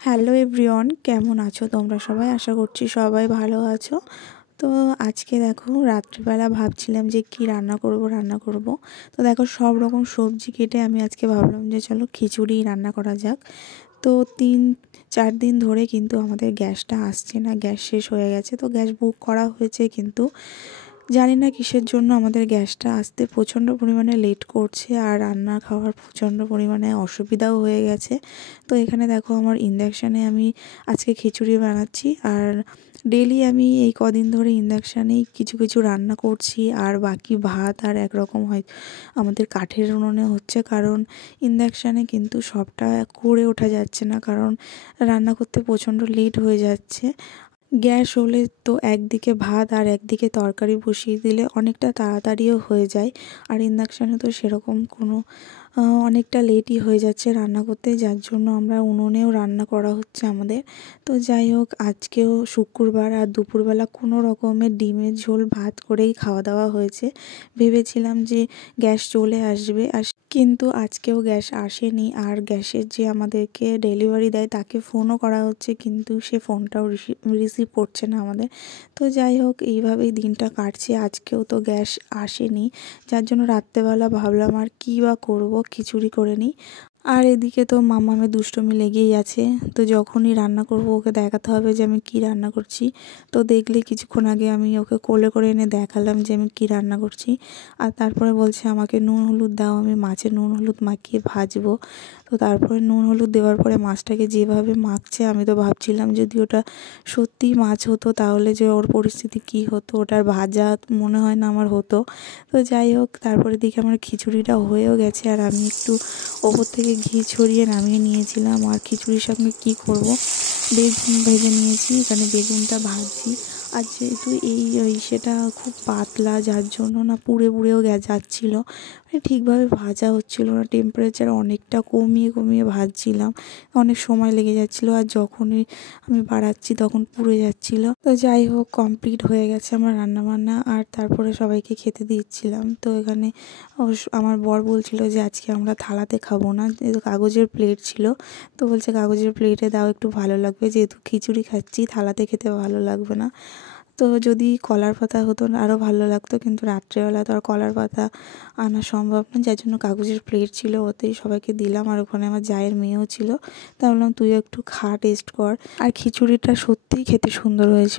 Hello everyone, কেমন আছো তোমরা সবাই? আশা করছি সবাই ভালো আছো। তো আজকে দেখো রাত্রিবেলা ভাবছিলাম যে কি রান্না করব। তো দেখো সব রকম সবজি কেটে আমি আজকে ভাবলাম যে চলো খিচুড়ি রান্না করা যাক। তো 3-4 দিন ধরে কিন্তু আমাদের গ্যাসটা আসছে না, গ্যাস শেষ হয়ে গেছে। তো গ্যাস বুক করা হয়েছে, কিন্তু জানি না কিসের জন্য আমাদের গ্যাসটা আসতে প্রচণ্ড পরিমাণে লেট করছে, আর রান্না খাওয়ার প্রচণ্ড পরিমাণে অসুবিধাও হয়ে গেছে। তো এখানে দেখো আমার ইন্ডাকশানে আমি আজকে খিচুড়ি বানাচ্ছি, আর ডেলি আমি এই কদিন ধরে ইন্ডাকশানেই কিছু কিছু রান্না করছি, আর বাকি ভাত আর একরকম হয় আমাদের কাঠের উনুনে হচ্ছে, কারণ ইন্ডাকশানে কিন্তু সবটা করে ওঠা যাচ্ছে না, কারণ রান্না করতে প্রচণ্ড লেট হয়ে যাচ্ছে। গ্যাস হলে তো একদিকে ভাত আর একদিকে তরকারি বসিয়ে দিলে অনেকটা তাড়াতাড়িও হয়ে যায়, আর ইন্ডাকশানে তো সেরকম কোনো অনেকটা লেটই হয়ে যাচ্ছে রান্না করতে, যার জন্য আমরা উনুনেও রান্না করা হচ্ছে আমাদের। তো যাই হোক, আজকেও শুক্রবার আর দুপুরবেলা কোনো রকমের ডিমের ঝোল ভাত করেই খাওয়া দাওয়া হয়েছে। ভেবেছিলাম যে গ্যাস চলে আসবে, কিন্তু আজকেও গ্যাস আসেনি। আর গ্যাসের যে আমাদেরকে ডেলিভারি দেয় তাকে ফোনও করা হচ্ছে, কিন্তু সে ফোনটাও রিসিভ করছে না আমাদের। তো যাই হোক, এইভাবেই দিনটা কাটছে। আজকেও তো গ্যাস আসেনি, যার জন্য রাত্রেবেলা ভাবলাম আর কী বা করবো, খিচুড়ি করে নিই। আর এদিকে তো মামামের দুষ্টুমি লেগেই আছে। তো যখনই রান্না করব ওকে দেখাতে হবে যে আমি কি রান্না করছি। তো দেখলে কিছুক্ষণ আগে আমি ওকে কোলে করে এনে দেখালাম যে আমি কি রান্না করছি, আর তারপরে বলছে আমাকে নুন হলুদ দাও, আমি মাছে নুন হলুদ মাখিয়ে ভাজবো। তো তারপরে নুন হলুদ দেওয়ার পরে মাছটাকে যেভাবে মাখছে, আমি তো ভাবছিলাম যদি ওটা সত্যিই মাছ হতো তাহলে যে ওর পরিস্থিতি কী হতো, ওটার ভাজা মনে হয় না আমার হতো। তো যাই হোক, তারপরে দেখি আমার খিচুড়িটা হয়েও গেছে, আর আমি একটু ওপর থেকে ঘি ছড়িয়ে নামিয়ে নিয়েছিলাম। আর খিচুড়ির সঙ্গে কি করব, বেগুন ভেজে নিয়েছি, এখানে বেগুনটা ভাজছি। আর যেহেতু সেটা খুব পাতলা, যার জন্য না পুড়ে পুড়েও যাচ্ছিলো, মানে ঠিকভাবে ভাজা হচ্ছিলো না। টেম্পারেচার অনেকটা কমিয়ে কমিয়ে ভাজছিলাম, অনেক সময় লেগে যাচ্ছিলো, আর যখনই আমি বাড়াচ্ছি তখন পুড়ে যাচ্ছিলো। তো যাই হোক, কমপ্লিট হয়ে গেছে আমার রান্নাবান্না, আর তারপরে সবাইকে খেতে দিচ্ছিলাম। তো এখানে আমার বর বলছিল যে আজকে আমরা থালাতে খাবো না, যেহেতু কাগজের প্লেট ছিল। তো বলছে কাগজের প্লেটে দাও, একটু ভালো লাগবে, যেহেতু খিচুড়ি খাচ্ছি থালাতে খেতে ভালো লাগবে না। তো যদি কলার পাতা হতো আরও ভালো লাগতো, কিন্তু রাত্রেবেলা তো আর কলার পাতা আনা সম্ভব না, যার জন্য কাগজের প্লেট ছিল, ওতেই সবাইকে দিলাম। আর ওখানে আমার জায়ের মেয়েও ছিল, তা বললাম তুইও একটু খা, টেস্ট কর। আর খিচুড়িটা সত্যিই খেতে সুন্দর হয়েছে।